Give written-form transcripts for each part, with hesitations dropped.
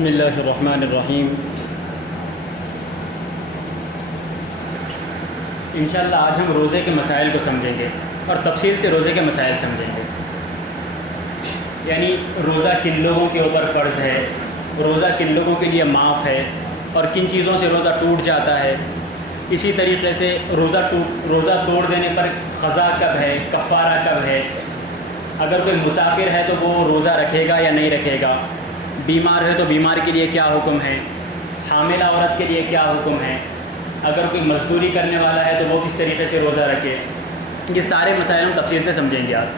बिस्मिल्लाहिर्रहमानिर्रहीम। इंशाअल्लाह आज हम रोज़े के मसाइल को समझेंगे और तफसील से रोज़े के मसाइल समझेंगे। यानी रोज़ा किन लोगों के ऊपर फ़र्ज़ है, रोज़ा किन लोगों के लिए माफ़ है और किन चीज़ों से रोज़ा टूट जाता है। इसी तरीके से रोज़ा तोड़ देने पर क़ज़ा कब है, कफ़ारा कब है, अगर कोई मुसाफिर है तो वो रोज़ा रखेगा या नहीं रखेगा, बीमार है तो बीमार के लिए क्या हुक्म है, हामिला औरत के लिए क्या हुक्म है, अगर कोई मज़दूरी करने वाला है तो वो किस तरीके से रोज़ा रखे। ये सारे मसाइल हम तफसील से समझेंगे आज।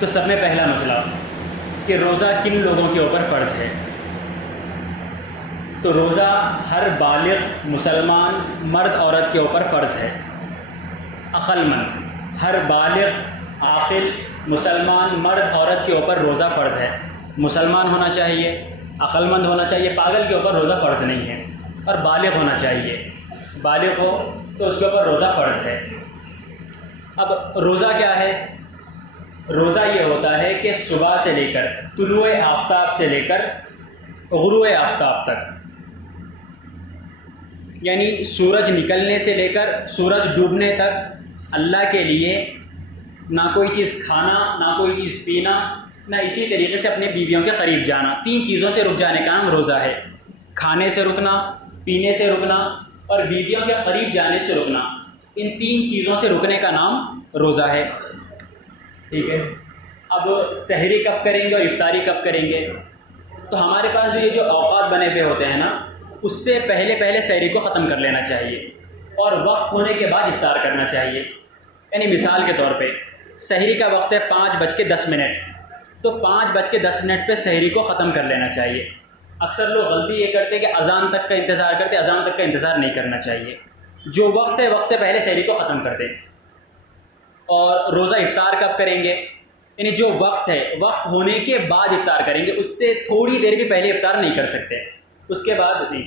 तो सब में पहला मसला कि रोज़ा किन लोगों के ऊपर फ़र्ज़ है। तो रोज़ा हर बालिग़ मुसलमान मर्द औरत के ऊपर फ़र्ज़ है। अक़लमंद हर बालिग़ आक़िल मुसलमान मर्द औरत के ऊपर रोज़ा फ़र्ज़ है। मुसलमान होना चाहिए, अक़लमंद होना चाहिए, पागल के ऊपर रोज़ा फ़र्ज़ नहीं है। और बालिग़ होना चाहिए, बालिग़ हो तो उसके ऊपर रोज़ा फ़र्ज़ है। अब रोज़ा क्या है? रोज़ा ये होता है कि सुबह से लेकर तुलुए आफ्ताब से लेकर गुरूए आफ्ताब तक, यानी सूरज निकलने से लेकर सूरज डूबने तक अल्लाह के लिए ना कोई चीज़ खाना, ना कोई चीज़ पीना, ना इसी तरीके से अपने बीवियों के करीब जाना। तीन चीज़ों से रुक जाने का नाम रोज़ा है। खाने से रुकना, पीने से रुकना और बीवियों के करीब जाने से रुकना। इन तीन चीज़ों से रुकने का नाम रोज़ा है। ठीक है। अब सहरी कब करेंगे और इफ्तारी कब करेंगे? तो हमारे पास ये जो औक़ात बने हुए होते हैं ना, उससे पहले सहरी को ख़त्म कर लेना चाहिए और वक्त होने के बाद इफ्तार करना चाहिए। यानी मिसाल के तौर पे सहरी का वक्त है 5:10, तो 5:10 पे सहरी को ख़त्म कर लेना चाहिए। अक्सर लोग गलती ये करते हैं कि अज़ान तक का इंतज़ार करते, अज़ान तक का इंतज़ार नहीं करना चाहिए। जो वक्त है वक्त से पहले सहरी को ख़त्म कर दें। और रोज़ा इफ्तार कब करेंगे? यानी जो वक्त है वक्त होने के बाद इफ्तार करेंगे, उससे थोड़ी देर भी पहले इफ्तार नहीं कर सकते, उसके बाद नहीं।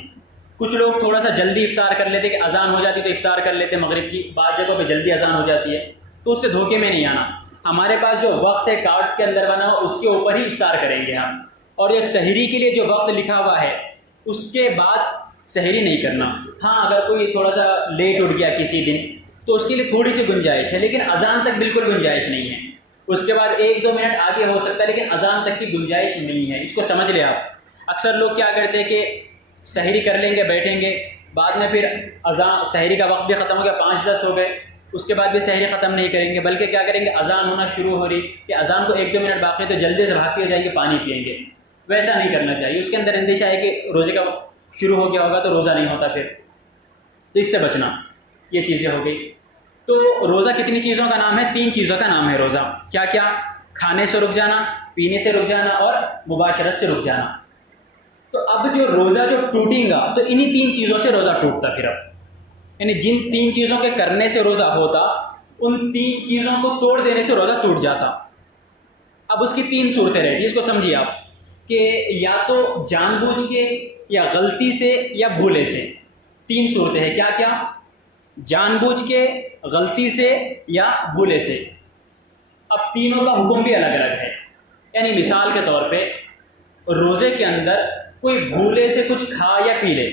कुछ लोग थोड़ा सा जल्दी इफ्तार कर लेते कि अज़ान हो जाती तो इफ्तार कर लेते मगरिब की, बाज़ जगहों पे जल्दी अज़ान हो जाती है, तो उससे धोखे में नहीं आना। हमारे पास जो वक्त है कार्ड्स के अंदर बना हो उसके ऊपर ही इफ्तार करेंगे हम। और ये सहरी के लिए जो वक्त लिखा हुआ है उसके बाद सहरी नहीं करना। हाँ, अगर कोई थोड़ा सा लेट उठ गया किसी दिन तो उसके लिए थोड़ी सी गुंजाइश है, लेकिन अज़ान तक बिल्कुल गुंजाइश नहीं है। उसके बाद 1-2 मिनट आगे हो सकता है, लेकिन अज़ान तक की गुंजाइश नहीं है। इसको समझ ले आप। अक्सर लोग क्या करते हैं कि सहरी कर लेंगे, बैठेंगे, बाद में फिर अज़ान सहरी का वक्त भी ख़त्म हो गया, 5:10 हो गए, उसके बाद भी सहरी ख़त्म नहीं करेंगे, बल्कि क्या करेंगे, अज़ान होना शुरू हो रही कि अज़ान को 1-2 मिनट बाकी तो जल्दी से भाग के जाएंगे, पानी पिएंगे। वैसा नहीं करना चाहिए। उसके अंदर अंदेशा है कि रोज़े का वक्त शुरू हो गया होगा तो रोज़ा नहीं होता फिर, तो इससे बचना। ये चीज़ें हो गई। तो रोज़ा कितनी चीज़ों का नाम है? 3 चीज़ों का नाम है रोज़ा। क्या क्या? खाने से रुक जाना, पीने से रुक जाना और मुबाशरत से रुक जाना। तो अब जो रोज़ा जो टूटेगा तो इन्हीं 3 चीज़ों से रोज़ा टूटता फिर। अब यानी जिन 3 चीज़ों के करने से रोज़ा होता, उन 3 चीज़ों को तोड़ देने से रोज़ा टूट जाता। अब उसकी 3 सूरतें रहती, इसको समझिए आप, कि या तो जानबूझ के या गलती से या भूले से। 3 सूरतें हैं। क्या क्या? जानबूझ के, गलती से या भूले से। अब तीनों का हुक्म भी अलग अलग है। यानी मिसाल के तौर पे रोज़े के अंदर कोई भूले से कुछ खा या पी ले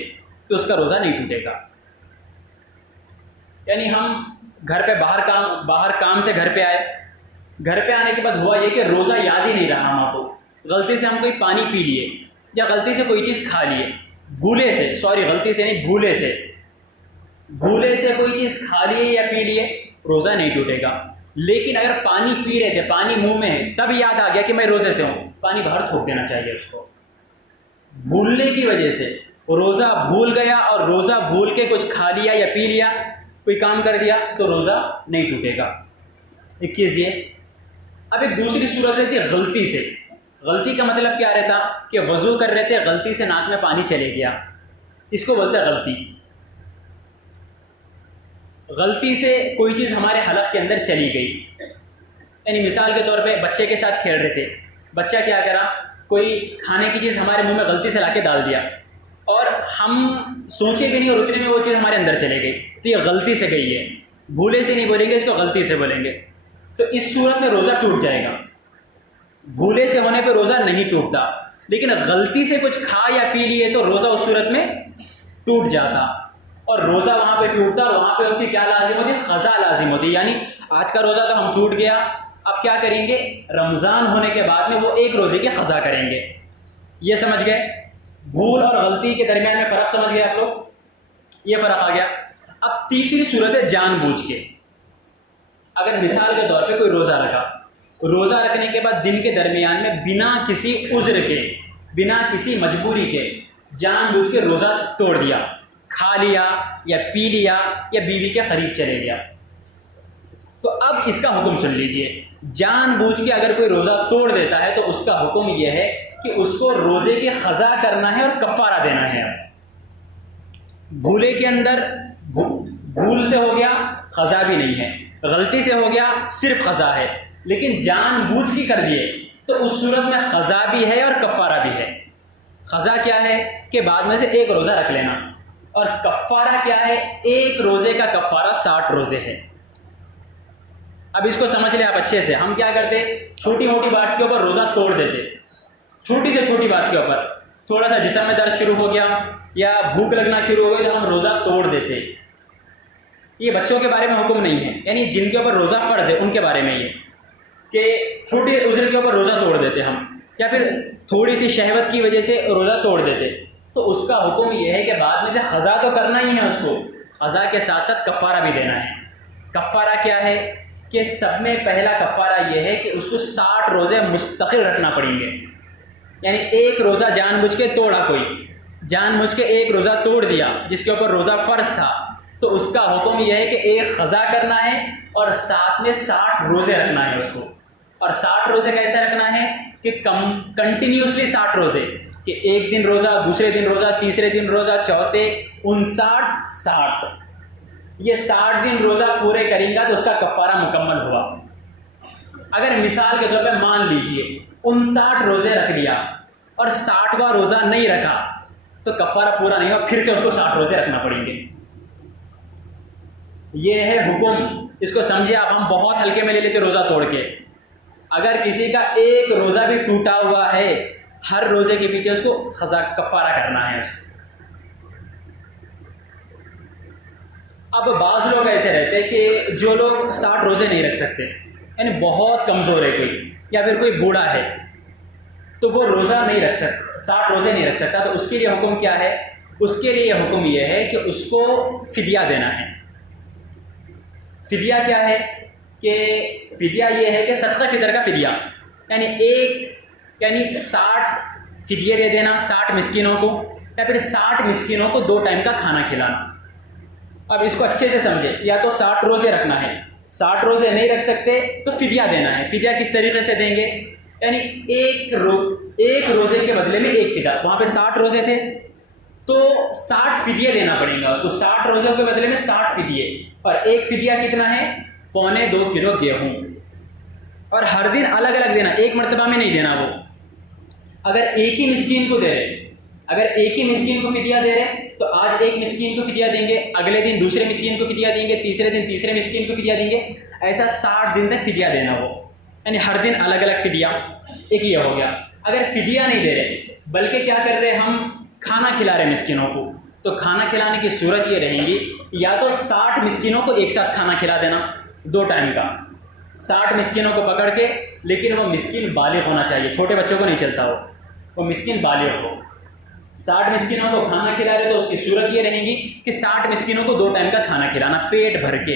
तो उसका रोज़ा नहीं टूटेगा। यानी हम घर पे बाहर काम से घर पे आए, घर पे आने के बाद हुआ ये कि रोज़ा याद ही नहीं रहा हमको, गलती से हम कोई पानी पी लिए या गलती से कोई चीज़ खा लिए, भूले से, सॉरी गलती से नहीं, भूले से कोई चीज़ खा लिए या पी लिए, रोज़ा नहीं टूटेगा। लेकिन अगर पानी पी रहे थे, पानी मुंह में है, तब याद आ गया कि मैं रोज़े से हूँ, पानी बाहर थूक देना चाहिए उसको। भूलने की वजह से रोज़ा भूल गया और रोज़ा भूल के कुछ खा लिया या पी लिया, कोई काम कर दिया, तो रोज़ा नहीं टूटेगा। एक चीज़ ये। अब एक दूसरी सूरत रहती है गलती से। गलती का मतलब क्या रहता कि वज़ू कर रहे थे, गलती से नाक में पानी चले गया, इसको बोलते हैं गलती। गलती से कोई चीज़ हमारे हलक के अंदर चली गई। यानी मिसाल के तौर पे बच्चे के साथ खेल रहे थे, बच्चा क्या करा, कोई खाने की चीज़ हमारे मुंह में गलती से लाके डाल दिया और हम सोचे भी नहीं और उतने में वो चीज़ हमारे अंदर चले गई, तो ये गलती से गई है। भूले से नहीं बोलेंगे, इसको गलती से बोलेंगे। तो इस सूरत में रोज़ा टूट जाएगा। भूले से होने पे रोज़ा नहीं टूटता, लेकिन गलती से कुछ खा या पी लिए तो रोज़ा उस सूरत में टूट जाता, और रोज़ा वहाँ पे टूटता और वहाँ पे उसकी क्या लाजिम होती, क़ज़ा लाजिम होती। यानी आज का रोज़ा तो हम टूट गया, अब क्या करेंगे, रमज़ान होने के बाद में वो एक रोज़े की क़ज़ा करेंगे। ये समझ गए? भूल और गलती के दरमियान में फ़र्क समझ गए आप लोग? ये फ़र्क आ गया। अब तीसरी सूरत है जानबूझ के। अगर मिसाल के तौर पे कोई रोज़ा रखा, रोज़ा रखने के बाद दिन के दरमियान में बिना किसी उज़्र के, बिना किसी मजबूरी के जानबूझ के रोज़ा तोड़ दिया, खा लिया या पी लिया या बीवी के करीब चले गया, तो अब इसका हुक्म सुन लीजिए। जानबूझ के अगर कोई रोज़ा तोड़ देता है तो उसका हुक्म यह है कि उसको रोज़े की क़ज़ा करना है और कफ़ारा देना है। भूले के अंदर भूल से हो गया, क़ज़ा भी नहीं है, गलती से हो गया, सिर्फ क़ज़ा है, लेकिन जानबूझ के कर दिए तो उस सूरत में क़ज़ा भी है और कफ़ारा भी है। क़ज़ा क्या है कि बाद में से एक रोज़ा रख लेना, और कफ़ारा क्या है, एक रोज़े का कफ़ारा 60 रोज़े है। अब इसको समझ ले आप अच्छे से। हम क्या करते, छोटी मोटी बात के ऊपर रोज़ा तोड़ देते, छोटी से छोटी बात के ऊपर थोड़ा सा जिस्म में दर्द शुरू हो गया या भूख लगना शुरू हो गई तो हम रोज़ा तोड़ देते। ये बच्चों के बारे में हुक्म नहीं है, यानी जिनके ऊपर रोज़ा फ़र्ज़ है उनके बारे में ये कि छोटे उज़्र के ऊपर रोज़ा तोड़ देते हम, या फिर थोड़ी सी शहवत की वजह से रोज़ा तोड़ देते, तो उसका हुक्म यह है कि बाद में से क़ज़ा तो करना ही है उसको, क़ज़ा के साथ साथ कफ़ारा भी देना है। कफ़ारा क्या है कि सब में पहला कफ़ारा यह है कि उसको 60 रोज़े मुस्तक़िल रखना पड़ेंगे। यानी एक रोज़ा जानबूझ के तोड़ा, कोई जानबूझ के एक रोज़ा तोड़ दिया जिसके ऊपर रोज़ा फ़र्ज़ था, तो उसका हुक्म यह है कि एक क़ज़ा करना है और साथ में 60 रोज़े रखना है उसको। और 60 रोज़े कैसे रखना है कि कंटिन्यूसली 60 रोज़े, कि एक दिन रोज़ा, दूसरे दिन रोज़ा, तीसरे दिन रोज़ा, चौथे 59 60, ये 60 दिन रोज़ा पूरे करेंगे तो उसका कफ़ारा मुकम्मल हुआ। अगर मिसाल के तौर पे मान लीजिए 59 रोज़े रख लिया और 60वां रोज़ा नहीं रखा तो कफ़ारा पूरा नहीं हुआ, फिर से उसको 60 रोज़े रखना पड़ेंगे। ये है हुक्म, इसको समझिए आप। हम बहुत हल्के में ले लेते रोज़ा तोड़ के। अगर किसी का एक रोज़ा भी टूटा हुआ है, हर रोज़े के पीछे उसको क़ज़ा कफ़ारा करना है उसको। अब बाज़ लोग ऐसे रहते हैं कि जो लोग 60 रोज़े नहीं रख सकते, यानी बहुत कमज़ोर है कोई, या फिर कोई बूढ़ा है तो वो रोज़ा नहीं रख सकता, 60 रोज़े नहीं रख सकता, तो उसके लिए हुक्म क्या है, उसके लिए हुक्म यह है कि उसको फ़िदिया देना है। फ़िदिया क्या है कि फ़िदिया ये है कि सदक़ा फ़ितर का फ़िदिया, यानी 60 फ़िदिये दे देना 60 मिस्किनों को, या फिर 60 मिस्किनों को 2 टाइम का खाना खिलाना। अब इसको अच्छे से समझे, या तो 60 रोज़े रखना है, 60 रोज़े नहीं रख सकते तो फ़िदिया देना है। फ़िदिया किस तरीके से देंगे, यानी एक रोज़े के बदले में एक फ़िदा, वहाँ पे 60 रोज़े थे तो 60 फ़िदिये देना पड़ेगा उसको, 60 रोज़ों के बदले में 60 फ़िदिये, और एक फ़िदिया कितना है, 1.25 किलो गेहूँ, और हर दिन अलग अलग देना, एक मरतबा में नहीं देना। वो अगर एक ही मिस्कीन को दे रहे, अगर एक ही मिस्कीन को फ़िदिया दे रहे तो आज एक मिस्कीन को फ़िदिया देंगे, अगले दिन दूसरे मिस्कीन को फ़िदिया देंगे, तीसरे दिन तीसरे मिस्कीन को फ़िदिया देंगे, ऐसा 60 दिन तक फ़िदिया देना वो, यानी हर दिन अलग अलग फ़िदिया। एक ये हो गया। अगर फ़िदिया नहीं दे रहे बल्कि क्या कर रहे, हम खाना खिला रहे मिस्किनों को, तो खाना खिलाने की सूरत ये रहेंगी, या तो 60 मिस्किनों को एक साथ खाना खिला देना 2 टाइम का, 60 मिस्किनों को पकड़ के, लेकिन वो मिस्किन बालिग होना चाहिए, छोटे बच्चों को नहीं चलता वो मिस्किन बालिग हो। 60 मिस्किनों को खाना खिला रहे तो उसकी सूरत ये रहेंगी कि 60 मिस्किनों को 2 टाइम का खाना खिलाना पेट भर के,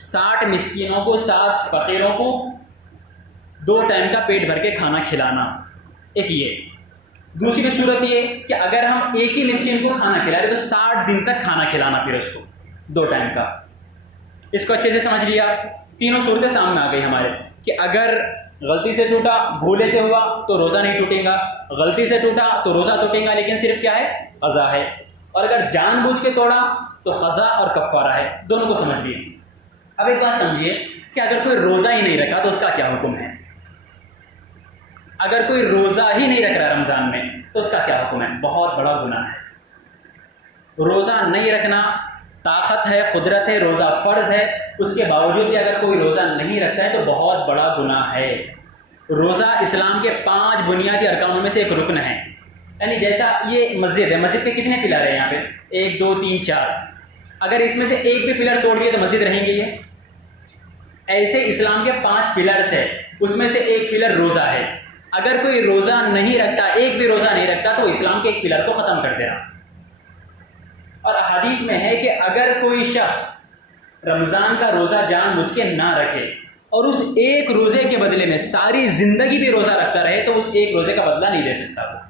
60 मिस्किनों को, 7 फ़कीरों को 2 टाइम का पेट भर के खाना खिलाना। एक ये। दूसरी सूरत ये कि अगर हम एक ही मिस्किन को खाना खिला रहे तो 60 दिन तक खाना खिलाना फिर उसको 2 टाइम का। इसको अच्छे से समझ लिया। तीनों सूरतें सामने आ गई हमारे कि अगर गलती से टूटा, भूले से हुआ तो रोज़ा नहीं टूटेगा, गलती से टूटा तो रोज़ा टूटेगा, लेकिन सिर्फ क्या है, क़ज़ा है, और अगर जानबूझ के तोड़ा तो क़ज़ा और कफ़ारा है। दोनों को समझ लिए। अब एक बात समझिए कि अगर कोई रोज़ा ही नहीं रखा तो उसका क्या हुक्म है। अगर कोई रोज़ा ही नहीं रख रहा रमज़ान में तो उसका क्या हुक्म है। बहुत बड़ा गुनाह है। रोज़ा नहीं रखना, ताकत है, कुदरत है, रोज़ा फ़र्ज़ है, उसके बावजूद भी अगर कोई रोज़ा नहीं रखता है तो बहुत बड़ा गुनाह है। रोज़ा इस्लाम के 5 बुनियादी अरकानों में से एक रुकन है। यानी जैसा ये मस्जिद है, मस्जिद के कितने पिलर हैं यहाँ पे? 1 2 3 4। अगर इसमें से एक भी पिलर तोड़ दिया तो मस्जिद रहेंगे ये? ऐसे इस्लाम के 5 पिलर्स है, उसमें से एक पिलर रोज़ा है। अगर कोई रोज़ा नहीं रखता, एक भी रोज़ा नहीं रखता, तो इस्लाम के एक पिलर को ख़त्म कर दे रहा। और हदीस में है कि अगर कोई शख्स रमज़ान का रोज़ा जानबूझ के ना रखे और उस एक रोज़े के बदले में सारी ज़िंदगी भी रोज़ा रखता रहे, तो उस एक रोज़े का बदला नहीं दे सकता वो।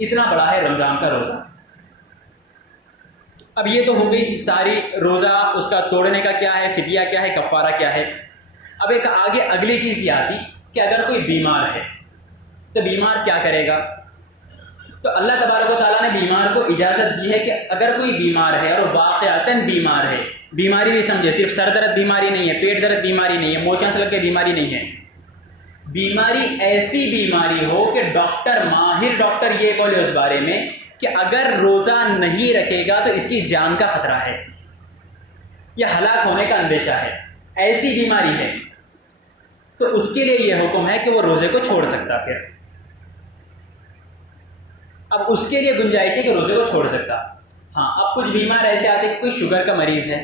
इतना बड़ा है रमज़ान का रोज़ा। अब ये तो हो गई सारी रोज़ा, उसका तोड़ने का क्या है, फिदिया क्या है, कफ़ारा क्या है। अब एक आगे अगली चीज़ ये आती कि अगर कोई बीमार है तो बीमार क्या करेगा? तो अल्लाह तबारक व तआला ने बीमार को इजाज़त दी है कि अगर कोई बीमार है और वाक़अतन बीमार है, बीमारी भी समझे, सिर्फ सर दर्द बीमारी नहीं है, पेट दर्द बीमारी नहीं है, मोशंस लग के बीमारी नहीं है, बीमारी ऐसी बीमारी हो कि डॉक्टर, माहिर डॉक्टर ये बोले उस बारे में कि अगर रोज़ा नहीं रखेगा तो इसकी जान का खतरा है या हलाक होने का अंदेशा है, ऐसी बीमारी है, तो उसके लिए यह हुक्म है कि वो रोज़े को छोड़ सकता। फिर अब उसके लिए गुंजाइश है कि रोज़े को छोड़ सकता। हाँ, अब कुछ बीमार ऐसे आते हैं कि कोई शुगर का मरीज़ है,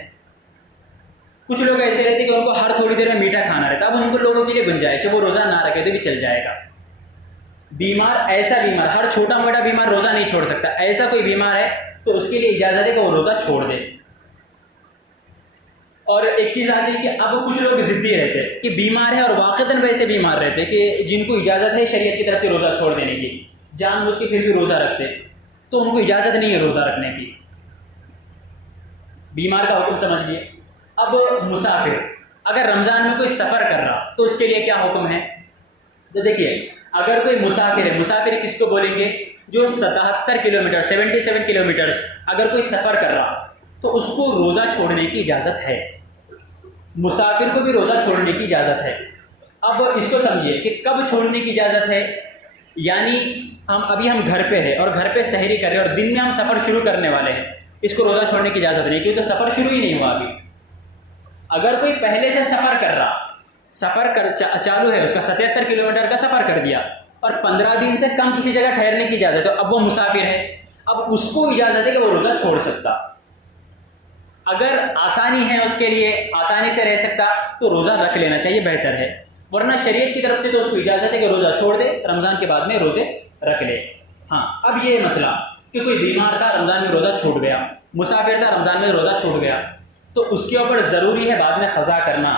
कुछ लोग ऐसे रहते हैं कि उनको हर थोड़ी देर में मीठा खाना रहता है, अब उनको लोगों के लिए गुंजाइश है वो रोज़ा ना रखे तो भी चल जाएगा। बीमार, ऐसा बीमार, हर छोटा मोटा बीमार रोज़ा नहीं छोड़ सकता, ऐसा कोई बीमार है तो उसके लिए इजाज़त है कि वो रोज़ा छोड़ दे। और एक चीज़ आती है कि अब कुछ लोग ज़िद्दी रहते हैं कि बीमार है और वाक़तन वैसे बीमार रहते हैं कि जिनको इजाज़त है शरीयत की तरफ से रोज़ा छोड़ देने की, जानबूझ के फिर भी रोज़ा रखते, तो उनको इजाज़त नहीं है रोज़ा रखने की। बीमार का हुक्म समझ लिए। अब मुसाफिर, अगर रमज़ान में कोई सफ़र कर रहा तो उसके लिए क्या हुक्म है? तो देखिए, अगर कोई मुसाफिर है, मुसाफिर किसको बोलेंगे? जो 77 किलोमीटर, 77 किलोमीटर्स अगर कोई सफ़र कर रहा तो उसको रोज़ा छोड़ने की इजाज़त है। मुसाफिर को भी रोज़ा छोड़ने की इजाज़त है। अब इसको समझिए कि कब छोड़ने की इजाज़त है। यानी हम घर पे हैं और घर पे सहरी कर रहे हैं और दिन में हम सफ़र शुरू करने वाले हैं, इसको रोज़ा छोड़ने की इजाज़त नहीं, क्योंकि तो सफ़र शुरू ही नहीं हुआ अभी। अगर कोई पहले से सफ़र कर रहा, चालू है, उसका 77 किलोमीटर का सफ़र कर दिया और 15 दिन से कम किसी जगह ठहरने की इजाज़त है, तो अब वो मुसाफिर है, अब उसको इजाज़त है कि वो रोज़ा छोड़ सकता। अगर आसानी है उसके लिए, आसानी से रह सकता, तो रोज़ा रख लेना चाहिए, बेहतर है। वरना शरीयत की तरफ से तो उसको इजाज़त है कि रोज़ा छोड़ दे, रमज़ान के बाद में रोज़े रख ले। हाँ, अब ये मसला कि कोई बीमार था, रमज़ान में रोज़ा छूट गया, मुसाफिर था, रमज़ान में रोज़ा छूट गया, तो उसके ऊपर ज़रूरी है बाद में क़ज़ा करना,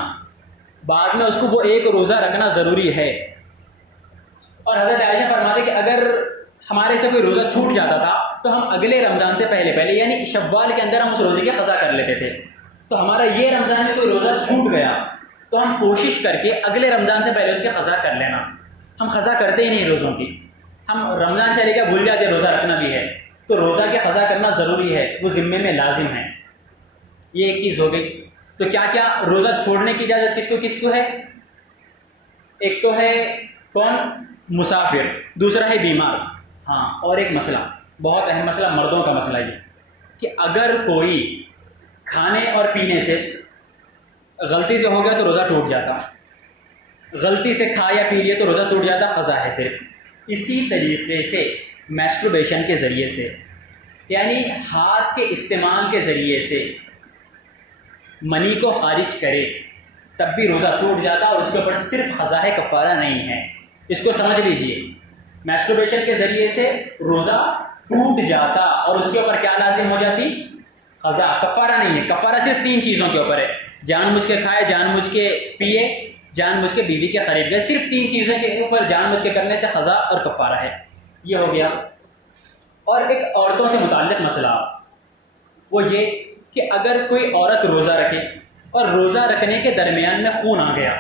बाद में उसको वो एक रोज़ा रखना ज़रूरी है। और हज़रत आयशा फरमाते कि अगर हमारे से कोई रोज़ा छूट जाता था तो हम अगले रमज़ान से पहले यानी शव्वाल के अंदर हम उस रोज़े की क़ज़ा कर लेते थे। तो हमारा ये रमज़ान में कोई रोज़ा छूट गया तो हम कोशिश करके अगले रमज़ान से पहले उसकी क़ज़ा कर लेना। हम क़ज़ा करते ही नहीं रोज़ों की, हम रमज़ान चले गया भूल जाते रोज़ा रखना भी है, तो रोज़ा की क़ज़ा करना ज़रूरी है, वो ज़िम्मे में लाजिम है। ये एक चीज़ हो गई। तो क्या क्या रोज़ा छोड़ने की इजाज़त किसको किसको है? एक तो है कौन? मुसाफिर, दूसरा है बीमार। हाँ, और एक मसला, बहुत अहम मसला, मर्दों का मसला ये कि अगर कोई खाने और पीने से गलती से हो गया तो रोज़ा टूट जाता, गलती से खा या पी लिया तो रोज़ा टूट जाता, क़ज़ा है सिर्फ। इसी तरीके से मैस्टरबेशन के ज़रिए से, यानी हाथ के इस्तेमाल के ज़रिए से मनी को खारिज करे तब भी रोज़ा टूट जाता और उसके ऊपर सिर्फ क़ज़ा है, कफ़ारा नहीं है। इसको समझ लीजिए, मैस्टरबेशन के ज़रिए से रोज़ा टूट जाता और उसके ऊपर क्या लाजिम हो जाती? क़ज़ा, कफ़ारा नहीं है। कफ़ारा सिर्फ 3 चीज़ों के ऊपर है, जानबूझ के खाए, जानबूझ के पिए, जानबूझ के बीवी के करीब गए, सिर्फ 3 चीज़ों के ऊपर जानबूझ के करने से क़ज़ा और कफ़ारा है। ये हो गया। और एक औरतों से मुताल्लिक़ मसला, वो ये कि अगर कोई औरत रोज़ा रखे और रोज़ा रखने के दरमियान में खून आ गया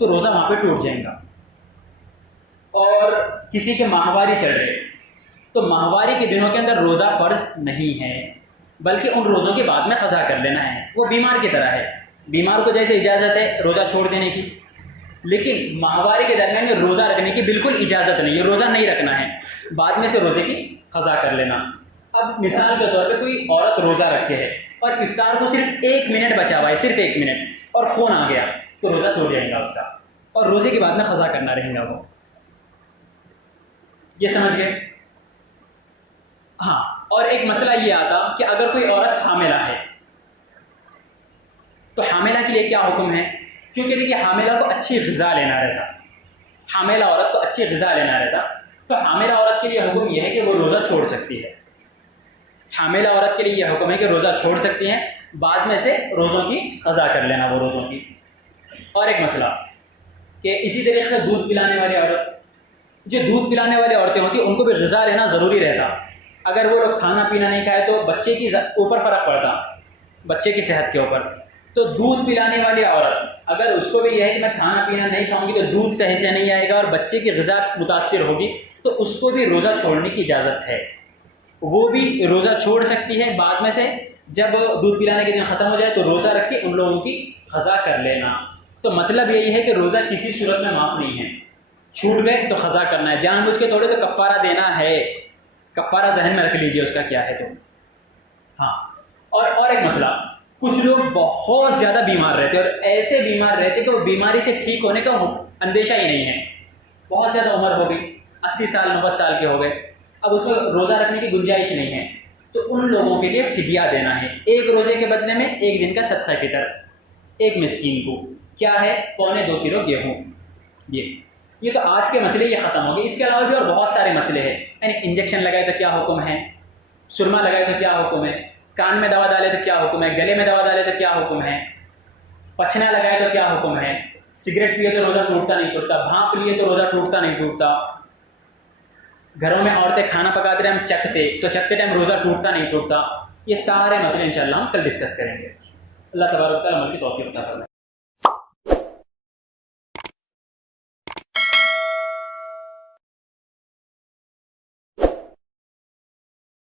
तो रोज़ा वहाँ पे टूट जाएगा। और किसी के माहवारी चल रहे तो माहवारी के दिनों के अंदर रोज़ा फ़र्ज़ नहीं है, बल्कि उन रोज़ों के बाद में क़ज़ा कर लेना है। वो बीमार की तरह है, बीमार को जैसे इजाज़त है रोज़ा छोड़ देने की, लेकिन माहवारी के दरमियान में रोज़ा रखने की बिल्कुल इजाज़त नहीं है, रोज़ा नहीं रखना है, बाद में से रोज़े की क़ज़ा कर लेना। अब मिसाल के तौर पे कोई औरत रोज़ा रखे है और इफ्तार को सिर्फ 1 मिनट बचा हुआ है, सिर्फ 1 मिनट, और खून आ गया तो रोज़ा टूट जाएगा उसका। और रोज़े के बाद में ख़ज़ा करना रहेगा वो। ये समझ गए? हाँ, और एक मसला ये आता कि अगर कोई औरत हामिला है तो हामिला के लिए क्या हुक्म है? क्योंकि देखिए हामिला को अच्छी ग़िज़ा लेना रहता, हामिला औरत को अच्छी ग़िज़ा लेना रहता, तो हामिला औरत के लिए हुक्म यह है कि वो रोज़ा छोड़ सकती है। हामिला औरत के लिए यह हुक्म है कि रोज़ा छोड़ सकती हैं, बाद में से रोज़ों की क़ज़ा कर लेना वो रोज़ों की। और एक मसला कि इसी तरीके से दूध पिलाने वाली औरत, जो दूध पिलाने वाली औरतें होती हैं उनको भी ग़िज़ा लेना ज़रूरी रहता। अगर वो लोग खाना पीना नहीं खाए तो बच्चे की ऊपर फ़र्क पड़ता, बच्चे की सेहत के ऊपर। तो दूध पिलाने वाली औरत अगर उसको भी यह है कि मैं खाना पीना नहीं खाऊंगी तो दूध सही से नहीं आएगा और बच्चे की ग़िज़ा मुतासिर होगी, तो उसको भी रोज़ा छोड़ने की इजाज़त है, वो भी रोज़ा छोड़ सकती है। बाद में से जब दूध पिलाने के दिन ख़त्म हो जाए तो रोज़ा रख के उन लोगों की क़ज़ा कर लेना। तो मतलब यही है कि रोज़ा किसी सूरत में माफ़ नहीं है, छूट गए तो क़ज़ा करना है, जानबूझ के तोड़े तो कफ़ारा देना है। कफ़ारा जहन में रख लीजिए उसका क्या है। तो हाँ, और एक मसला, कुछ लोग बहुत ज़्यादा बीमार रहते हैं और ऐसे बीमार रहते कि वो बीमारी से ठीक होने का अंदेशा ही नहीं है। बहुत ज़्यादा उम्र हो गई, 80 साल 90 साल के हो गए, अब उसमें रोज़ा रखने की गुंजाइश नहीं है, तो उन लोगों के लिए फ़िदिया देना है। एक रोज़े के बदले में एक दिन का सदक़ा फ़ितर एक मिस्कीन को। क्या है? 1.25 किलो गेहूँ। ये तो आज के मसले ये ख़त्म हो गए। इसके अलावा भी और बहुत सारे मसले हैं, यानी इंजेक्शन लगाए तो क्या हुक्म है, सुरमा लगाए तो क्या हुक्म है, कान में दवा डाले तो क्या हुक्म है, गले में दवा डाले तो क्या हुक्म है, पछना लगाए तो क्या हुक्म है, सिगरेट पिए तो रोज़ा टूटता नहीं टूटता, भाप लिए तो रोज़ा टूटता नहीं टूटता, घरों में औरतें खाना पकाते टाइम चखते तो चखते टाइम रोज़ा टूटता नहीं टूटता। ये सारे मसले इंशाअल्लाह हम कल डिस्कस करेंगे। अल्लाह तबारक व तआला अमल की तौफीक अता फरमाए।